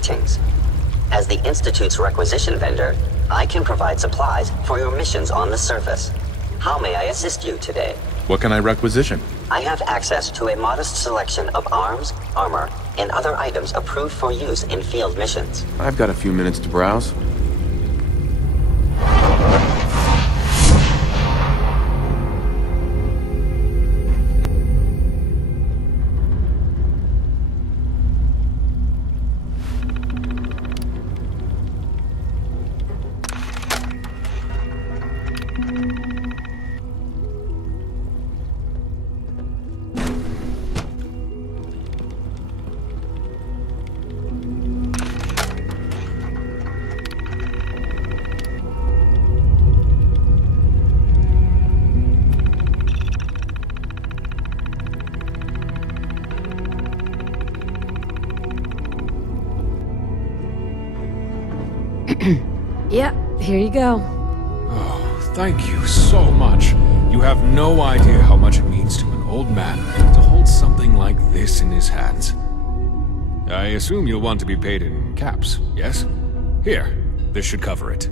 Greetings. As the Institute's requisition vendor, I can provide supplies for your missions on the surface. How may I assist you today? What can I requisition? I have access to a modest selection of arms, armor, and other items approved for use in field missions. I've got a few minutes to browse. Yep, here you go. Oh, thank you so much. You have no idea how much it means to an old man to hold something like this in his hands. I assume you'll want to be paid in caps, yes? Here, this should cover it.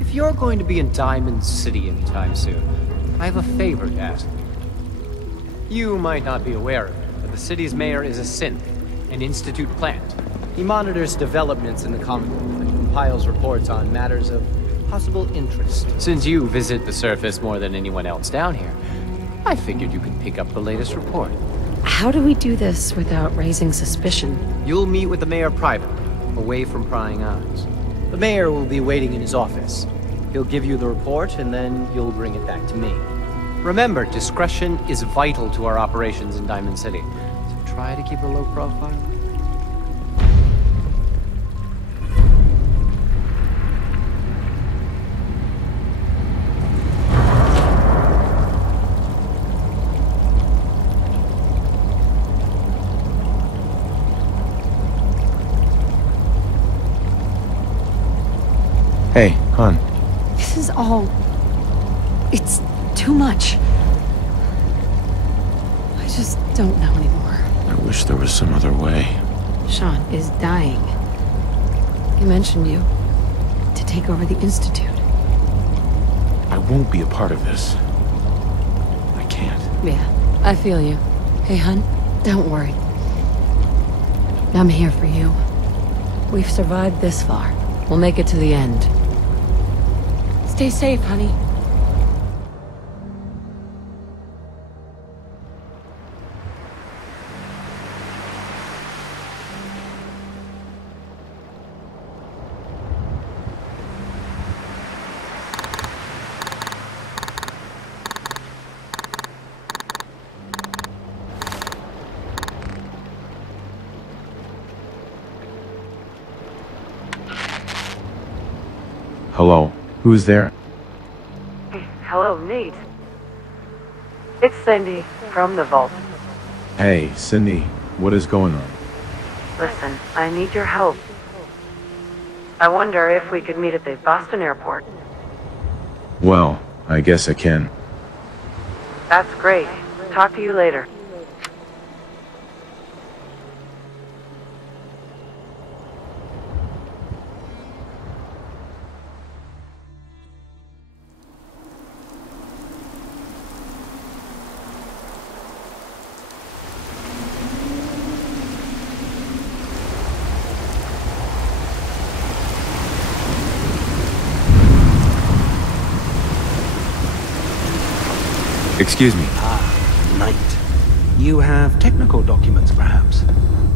If you're going to be in Diamond City anytime soon, I have a favor to ask you. You might not be aware of it, but the city's mayor is a synth, an Institute plant. He monitors developments in the Commonwealth and compiles reports on matters of possible interest. Since you visit the surface more than anyone else down here, I figured you could pick up the latest report. How do we do this without raising suspicion? You'll meet with the mayor privately, away from prying eyes. The mayor will be waiting in his office. He'll give you the report, and then you'll bring it back to me. Remember, discretion is vital to our operations in Diamond City, so try to keep a low profile. Hey, hon. This is all... it's too much. I just don't know anymore. I wish there was some other way. Sean is dying. He mentioned you. To take over the Institute. I won't be a part of this. I can't. Yeah, I feel you. Hey, hun, don't worry. I'm here for you. We've survived this far. We'll make it to the end. Stay safe, honey. Hello. Who's there? Hello, Nate. It's Cindy from the Vault. Hey, Cindy. What is going on? Listen, I need your help. I wonder if we could meet at the Boston airport. Well, I guess I can. That's great. Talk to you later. Excuse me. Ah, Knight. You have technical documents, perhaps?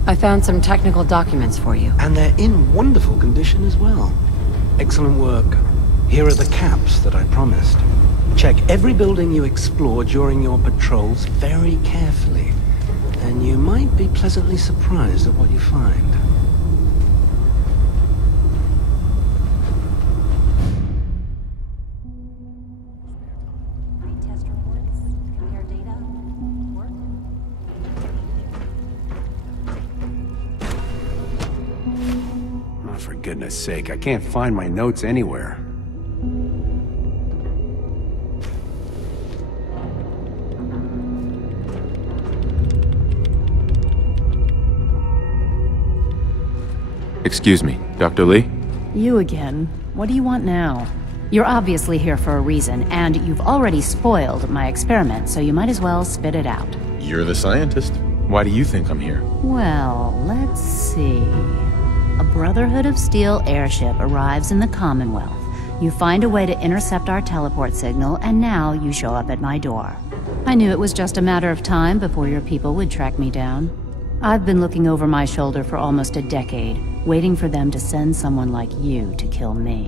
I found some technical documents for you. And they're in wonderful condition as well. Excellent work. Here are the caps that I promised. Check every building you explore during your patrols very carefully, and you might be pleasantly surprised at what you find. Oh, for goodness sake, I can't find my notes anywhere. Excuse me, Dr. Lee? You again. What do you want now? You're obviously here for a reason, and you've already spoiled my experiment, so you might as well spit it out. You're the scientist. Why do you think I'm here? Well, let's see. A Brotherhood of Steel airship arrives in the Commonwealth. You find a way to intercept our teleport signal, and now you show up at my door. I knew it was just a matter of time before your people would track me down. I've been looking over my shoulder for almost a decade, waiting for them to send someone like you to kill me.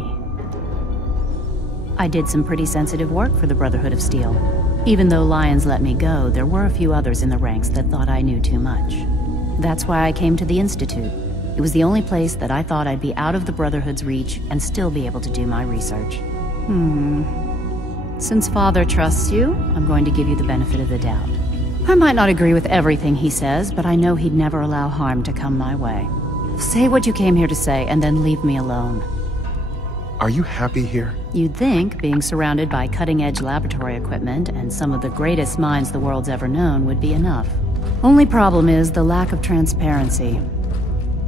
I did some pretty sensitive work for the Brotherhood of Steel. Even though Lyons let me go, there were a few others in the ranks that thought I knew too much. That's why I came to the Institute. It was the only place that I thought I'd be out of the Brotherhood's reach and still be able to do my research. Since Father trusts you, I'm going to give you the benefit of the doubt. I might not agree with everything he says, but I know he'd never allow harm to come my way. Say what you came here to say, and then leave me alone. Are you happy here? You'd think being surrounded by cutting-edge laboratory equipment and some of the greatest minds the world's ever known would be enough. Only problem is the lack of transparency.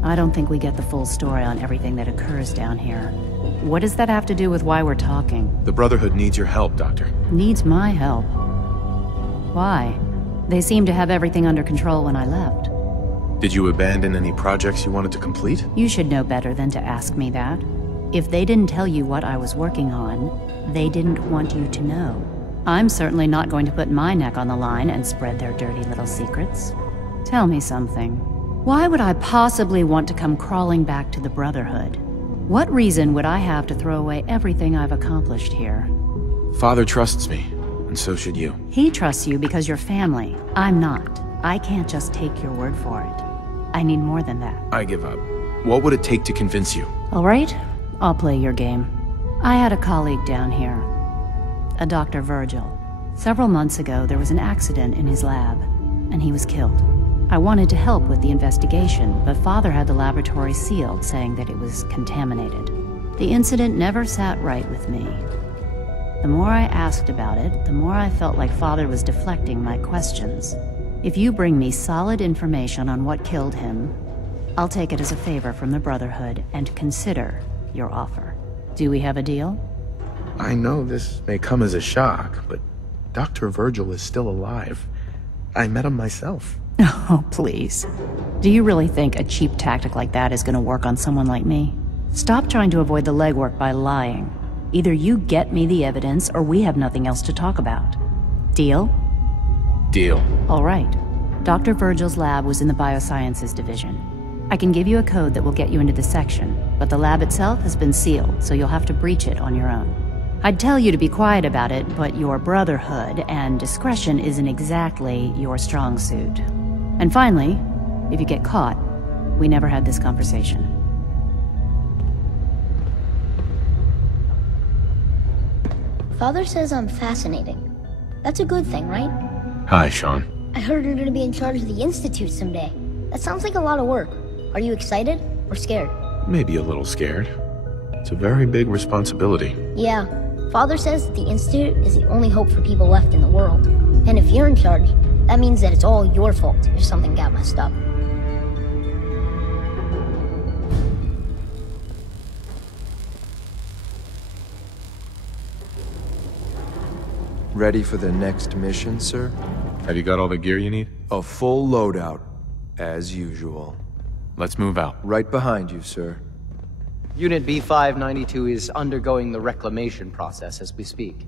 I don't think we get the full story on everything that occurs down here. What does that have to do with why we're talking? The Brotherhood needs your help, Doctor. Needs my help? Why? They seemed to have everything under control when I left. Did you abandon any projects you wanted to complete? You should know better than to ask me that. If they didn't tell you what I was working on, they didn't want you to know. I'm certainly not going to put my neck on the line and spread their dirty little secrets. Tell me something. Why would I possibly want to come crawling back to the Brotherhood? What reason would I have to throw away everything I've accomplished here? Father trusts me, and so should you. He trusts you because you're family. I'm not. I can't just take your word for it. I need more than that. I give up. What would it take to convince you? All right, I'll play your game. I had a colleague down here, a Dr. Virgil. Several months ago, there was an accident in his lab, and he was killed. I wanted to help with the investigation, but Father had the laboratory sealed, saying that it was contaminated. The incident never sat right with me. The more I asked about it, the more I felt like Father was deflecting my questions. If you bring me solid information on what killed him, I'll take it as a favor from the Brotherhood and consider your offer. Do we have a deal? I know this may come as a shock, but Dr. Virgil is still alive. I met him myself. Oh, please. Do you really think a cheap tactic like that is going to work on someone like me? Stop trying to avoid the legwork by lying. Either you get me the evidence, or we have nothing else to talk about. Deal? Deal. All right. Dr. Virgil's lab was in the Biosciences Division. I can give you a code that will get you into the section, but the lab itself has been sealed, so you'll have to breach it on your own. I'd tell you to be quiet about it, but your Brotherhood and discretion isn't exactly your strong suit. And finally, if you get caught, we never had this conversation. Father says I'm fascinating. That's a good thing, right? Hi, Sean. I heard you're gonna be in charge of the Institute someday. That sounds like a lot of work. Are you excited or scared? Maybe a little scared. It's a very big responsibility. Yeah. Father says that the Institute is the only hope for people left in the world. And if you're in charge, that means that it's all your fault if something got messed up. Ready for the next mission, sir? Have you got all the gear you need? A full loadout, as usual. Let's move out. Right behind you, sir. Unit B592 is undergoing the reclamation process as we speak.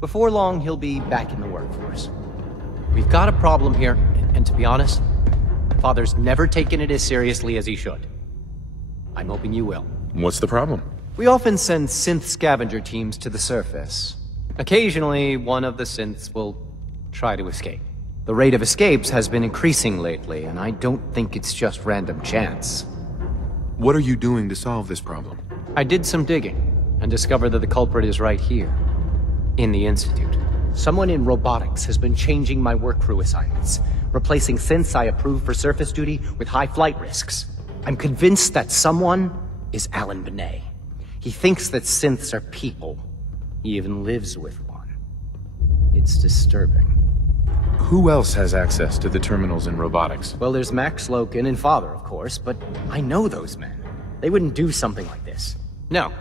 Before long, he'll be back in the workforce. We've got a problem here, and to be honest, Father's never taken it as seriously as he should. I'm hoping you will. What's the problem? We often send synth scavenger teams to the surface. Occasionally, one of the synths will try to escape. The rate of escapes has been increasing lately, and I don't think it's just random chance. What are you doing to solve this problem? I did some digging, and discovered that the culprit is right here, in the Institute. Someone in robotics has been changing my work crew assignments, replacing synths I approve for surface duty with high flight risks. I'm convinced that someone is Alan Benet. He thinks that synths are people. He even lives with one. It's disturbing. Who else has access to the terminals in robotics? Well, there's Max Loken and Father, of course, but I know those men. They wouldn't do something like this. No.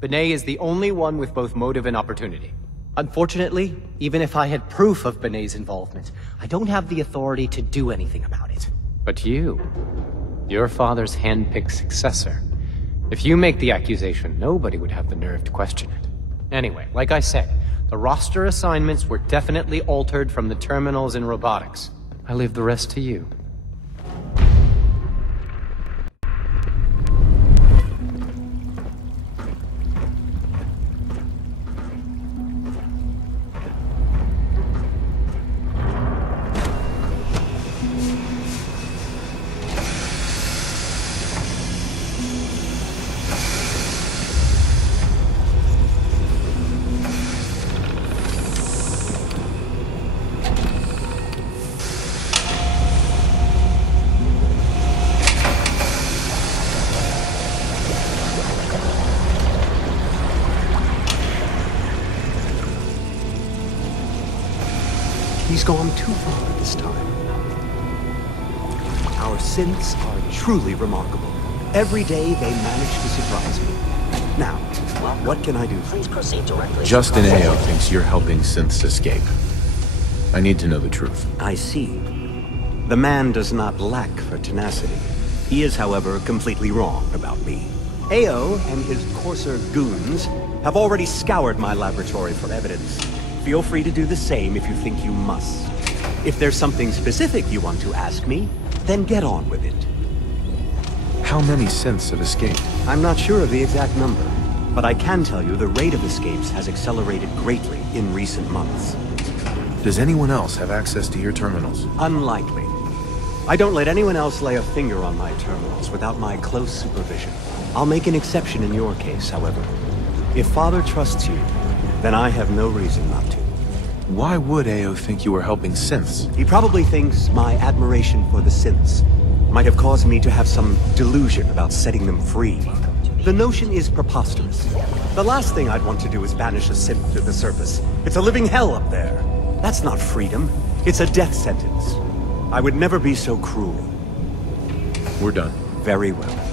Benet is the only one with both motive and opportunity. Unfortunately, even if I had proof of Benet's involvement, I don't have the authority to do anything about it. But you, your father's hand-picked successor. If you make the accusation, nobody would have the nerve to question it. Anyway, like I said, the roster assignments were definitely altered from the terminals in robotics. I leave the rest to you. He's gone too far this time. Our synths are truly remarkable. Every day they manage to surprise me. Now, what can I do? Please proceed directly. Justin Ao thinks you're helping synths escape. I need to know the truth. I see. The man does not lack for tenacity. He is, however, completely wrong about me. Ao and his coarser goons have already scoured my laboratory for evidence. Feel free to do the same if you think you must. If there's something specific you want to ask me, then get on with it. How many synths have escaped? I'm not sure of the exact number, but I can tell you the rate of escapes has accelerated greatly in recent months. Does anyone else have access to your terminals? Unlikely. I don't let anyone else lay a finger on my terminals without my close supervision. I'll make an exception in your case, however. If Father trusts you, then I have no reason not to. Why would Ao think you were helping synths? He probably thinks my admiration for the synths might have caused me to have some delusion about setting them free. The notion is preposterous. The last thing I'd want to do is banish a synth to the surface. It's a living hell up there. That's not freedom. It's a death sentence. I would never be so cruel. We're done. Very well.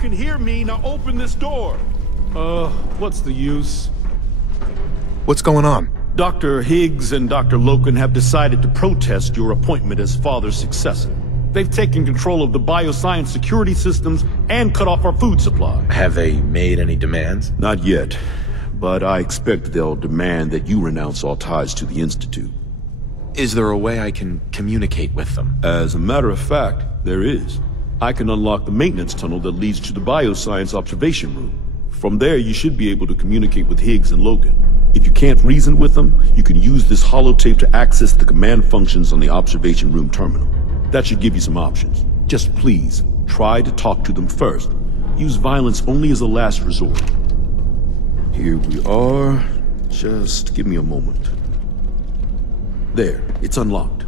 Can hear me, now open this door. What's the use? What's going on? Dr. Higgs and Dr. Loken have decided to protest your appointment as Father's successor. They've taken control of the bioscience security systems and cut off our food supply. Have they made any demands? Not yet, but I expect they'll demand that you renounce all ties to the Institute. Is there a way I can communicate with them? As a matter of fact, there is. I can unlock the maintenance tunnel that leads to the bioscience observation room. From there, you should be able to communicate with Higgs and Logan. If you can't reason with them, you can use this holotape to access the command functions on the observation room terminal. That should give you some options. Just please, try to talk to them first. Use violence only as a last resort. Here we are. Just give me a moment. There, it's unlocked.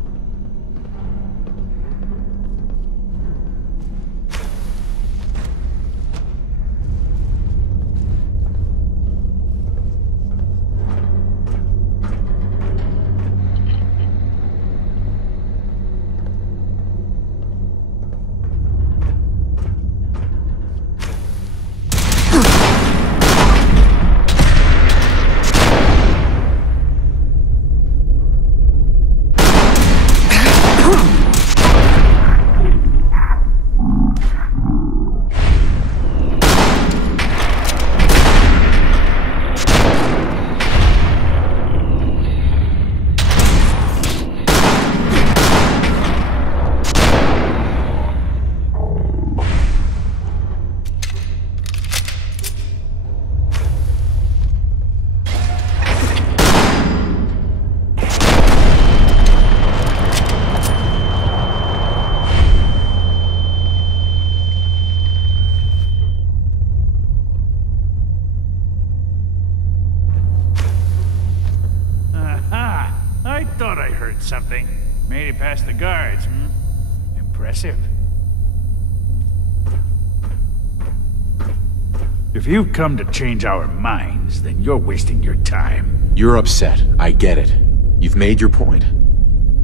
something. Made it past the guards, Impressive. If you've come to change our minds, then you're wasting your time. You're upset. I get it. You've made your point.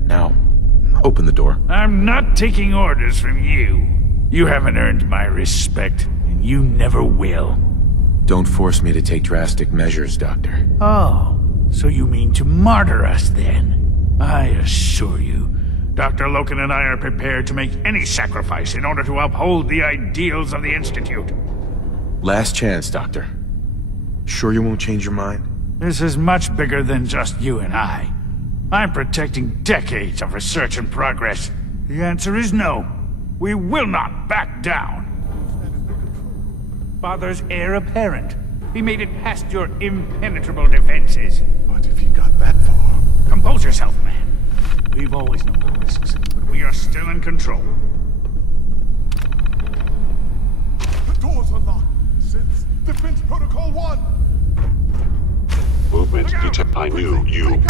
Now, open the door. I'm not taking orders from you. You haven't earned my respect, and you never will. Don't force me to take drastic measures, Doctor. Oh, so you mean to martyr us then? I assure you, Dr. Loken and I are prepared to make any sacrifice in order to uphold the ideals of the Institute. Last chance, Doctor. Sure you won't change your mind? This is much bigger than just you and I. I'm protecting decades of research and progress. The answer is no. We will not back down. Father's heir apparent. He made it past your impenetrable defenses. But if he got that far... Compose yourself, man. We've always known the risks, but we are still in control. The doors are locked since Defense Protocol 1. Movement detect. I knew you.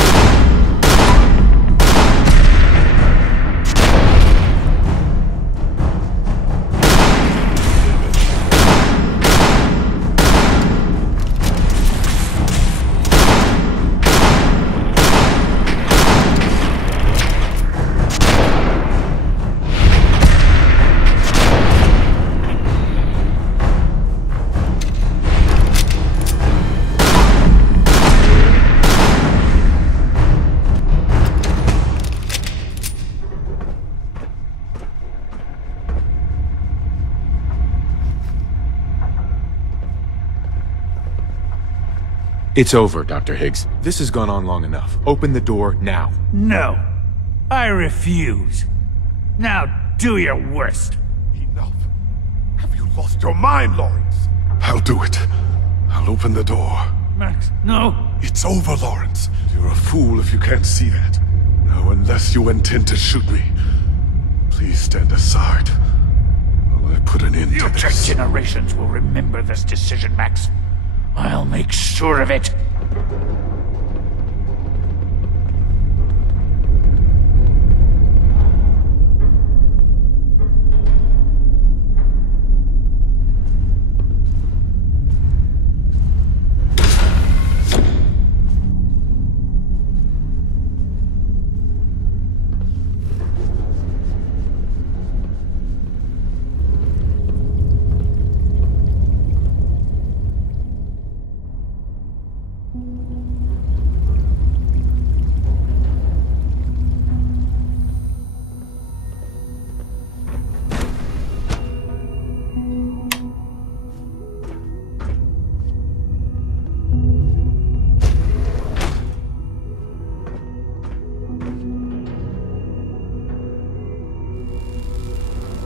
It's over, Dr. Higgs. This has gone on long enough. Open the door now. No. I refuse. Now do your worst. Enough. Have you lost your mind, Lawrence? I'll do it. I'll open the door. Max, no. It's over, Lawrence. You're a fool if you can't see that. Now, unless you intend to shoot me, please stand aside while I put an end to Future this. generations will remember this decision, Max. I'll make sure of it.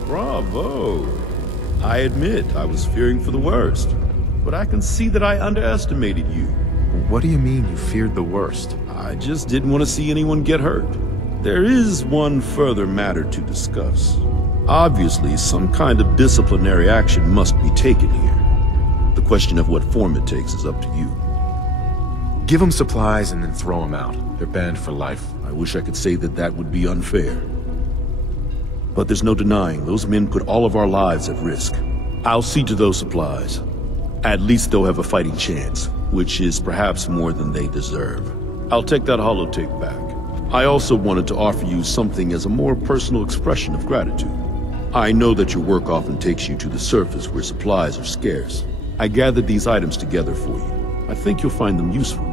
Bravo. I admit I was fearing for the worst, but I can see that I underestimated you. What do you mean you feared the worst? I just didn't want to see anyone get hurt. There is one further matter to discuss. Obviously, some kind of disciplinary action must be taken here. The question of what form it takes is up to you. Give them supplies and then throw them out. They're banned for life. I wish I could say that that would be unfair. But there's no denying those men put all of our lives at risk. I'll see to those supplies. At least they'll have a fighting chance, which is perhaps more than they deserve. I'll take that holotape back. I also wanted to offer you something as a more personal expression of gratitude. I know that your work often takes you to the surface where supplies are scarce. I gathered these items together for you. I think you'll find them useful.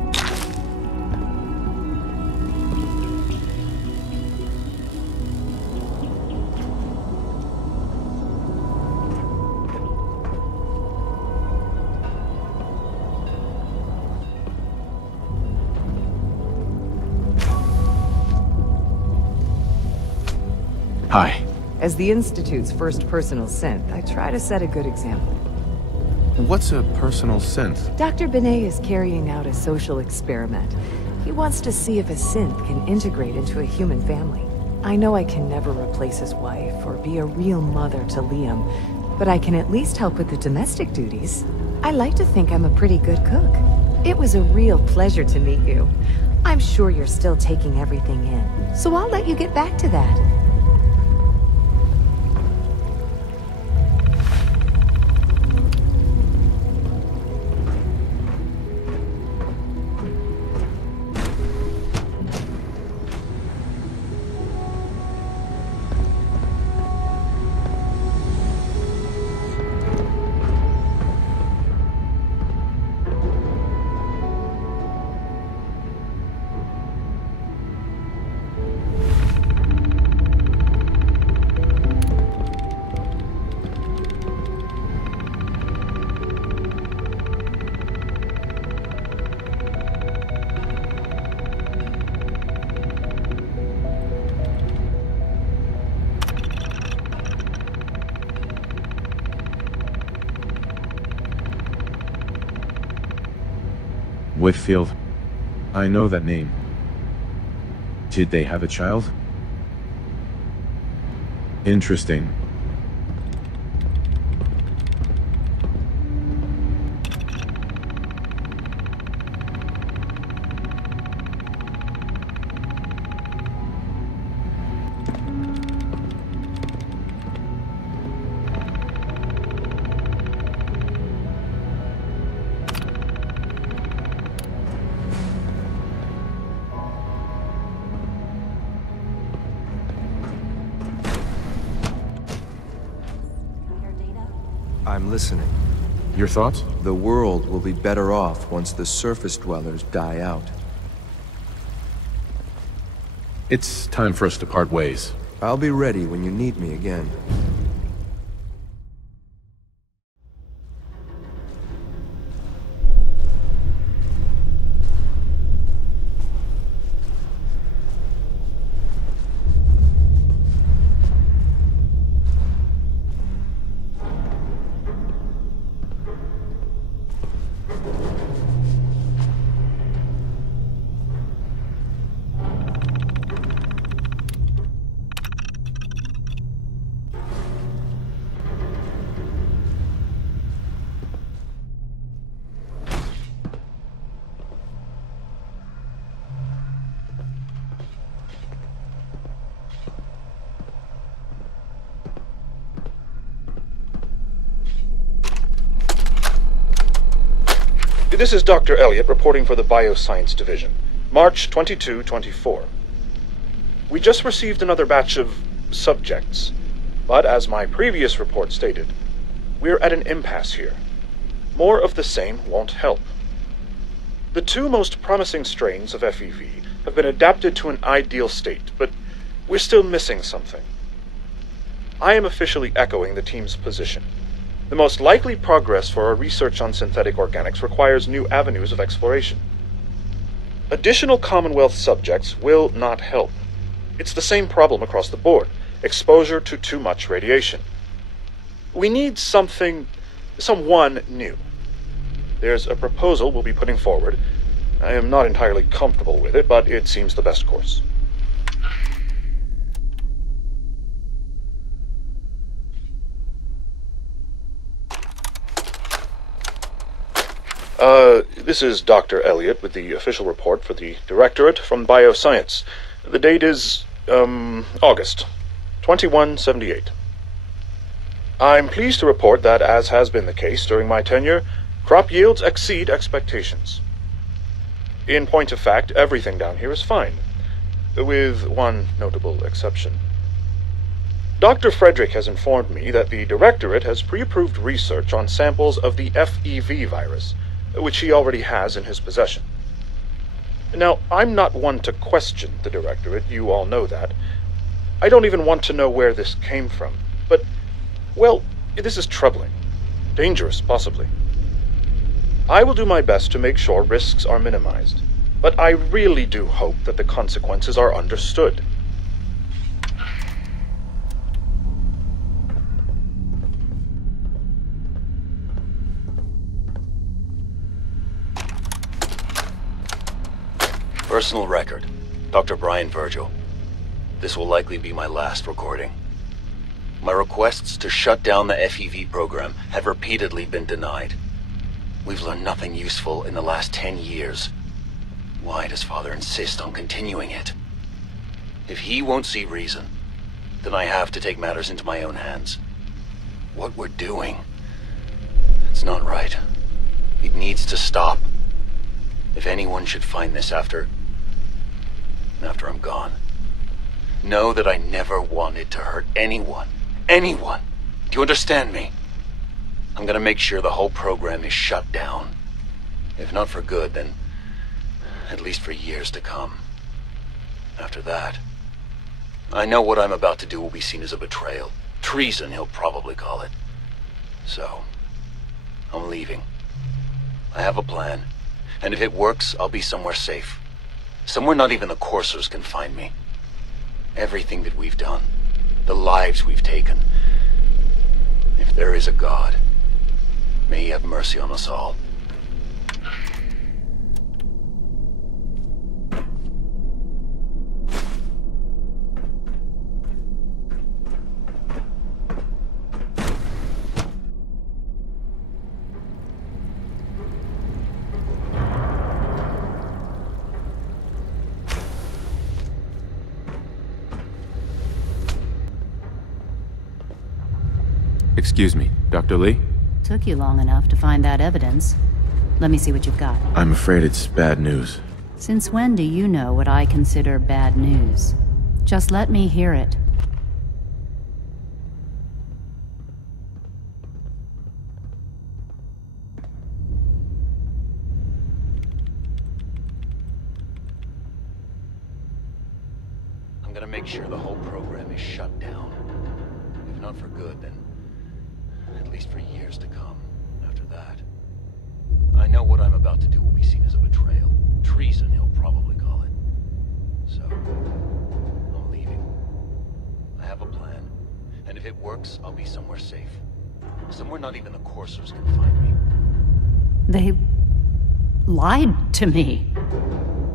Hi. As the Institute's first personal synth, I try to set a good example. What's a personal synth? Dr. Benet is carrying out a social experiment. He wants to see if a synth can integrate into a human family. I know I can never replace his wife or be a real mother to Liam, but I can at least help with the domestic duties. I like to think I'm a pretty good cook. It was a real pleasure to meet you. I'm sure you're still taking everything in, so I'll let you get back to that. Whitfield. I know that name. Did they have a child? Interesting. I'm listening. Your thoughts? The world will be better off once the surface dwellers die out. It's time for us to part ways. I'll be ready when you need me again. This is Dr. Elliot reporting for the Bioscience Division, March 22-24. We just received another batch of subjects, but as my previous report stated, we're at an impasse here. More of the same won't help. The two most promising strains of FEV have been adapted to an ideal state, but we're still missing something. I am officially echoing the team's position. The most likely progress for our research on synthetic organics requires new avenues of exploration. Additional Commonwealth subjects will not help. It's the same problem across the board: exposure to too much radiation. We need someone new. There's a proposal we'll be putting forward. I am not entirely comfortable with it, but it seems the best course. This is Dr. Elliot with the official report for the Directorate from Bioscience. The date is, August 2178. I'm pleased to report that, as has been the case during my tenure, crop yields exceed expectations. In point of fact, everything down here is fine, with one notable exception. Dr. Frederick has informed me that the Directorate has pre-approved research on samples of the FEV virus, which he already has in his possession. Now, I'm not one to question the Directorate, you all know that. I don't even want to know where this came from, but, well, this is troubling. Dangerous, possibly. I will do my best to make sure risks are minimized, but I really do hope that the consequences are understood. Personal record, Dr. Brian Virgil. This will likely be my last recording. My requests to shut down the FEV program have repeatedly been denied. We've learned nothing useful in the last 10 years. Why does Father insist on continuing it? If he won't see reason, then I have to take matters into my own hands. What we're doing, it's not right. It needs to stop. If anyone should find this after I'm gone, know that I never wanted to hurt anyone. Anyone! Do you understand me? I'm gonna make sure the whole program is shut down. If not for good, then at least for years to come. After that, I know what I'm about to do will be seen as a betrayal. Treason, he'll probably call it. So, I'm leaving. I have a plan, and if it works, I'll be somewhere safe. Somewhere not even the coursers can find me. Everything that we've done, the lives we've taken. If there is a God, may he have mercy on us all. Excuse me, Dr. Lee? Took you long enough to find that evidence. Let me see what you've got. I'm afraid it's bad news. Since when do you know what I consider bad news? Just let me hear it. I'm gonna make sure the whole program is shut down. If not for good, then at least for years to come. After that, I know what I'm about to do will be seen as a betrayal. Treason, he'll probably call it. So, I'm leaving. I have a plan, and if it works, I'll be somewhere safe. Somewhere not even the coursers can find me. They lied to me.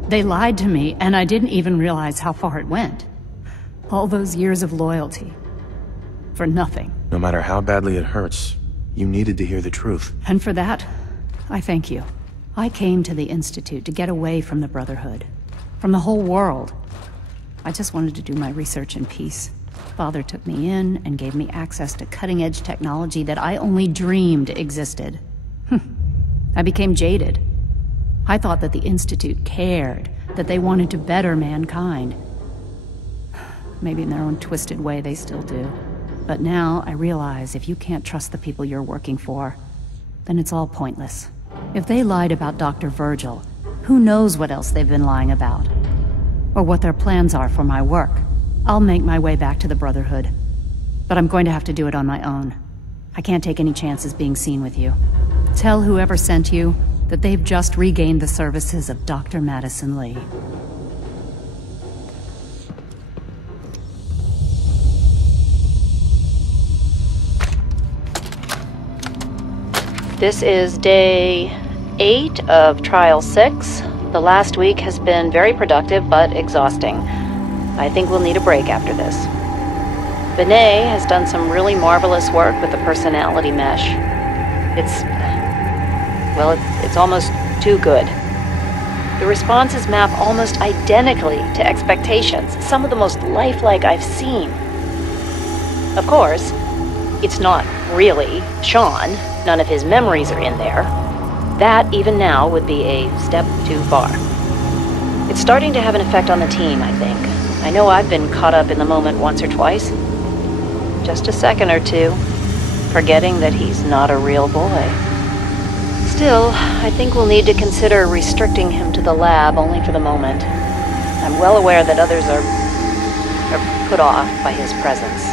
They lied to me, and I didn't even realize how far it went. All those years of loyalty. For nothing. No matter how badly it hurts, you needed to hear the truth. And for that, I thank you. I came to the Institute to get away from the Brotherhood. From the whole world. I just wanted to do my research in peace. Father took me in and gave me access to cutting-edge technology that I only dreamed existed. I became jaded. I thought that the Institute cared, that they wanted to better mankind. Maybe in their own twisted way they still do. But now I realize if you can't trust the people you're working for, then it's all pointless. If they lied about Dr. Virgil, who knows what else they've been lying about? Or what their plans are for my work. I'll make my way back to the Brotherhood. But I'm going to have to do it on my own. I can't take any chances being seen with you. Tell whoever sent you that they've just regained the services of Dr. Madison Lee. This is day 8 of Trial 6. The last week has been very productive, but exhausting. I think we'll need a break after this. Benet has done some really marvelous work with the personality mesh. It's almost too good. The responses map almost identically to expectations, some of the most lifelike I've seen. Of course, it's not really Sean. None of his memories are in there. That, even now, would be a step too far. It's starting to have an effect on the team, I think. I know I've been caught up in the moment once or twice. Just a second or two, forgetting that he's not a real boy. Still, I think we'll need to consider restricting him to the lab only for the moment. I'm well aware that others are put off by his presence.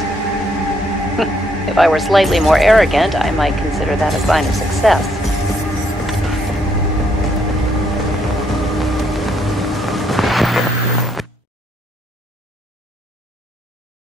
If I were slightly more arrogant, I might consider that a sign of success.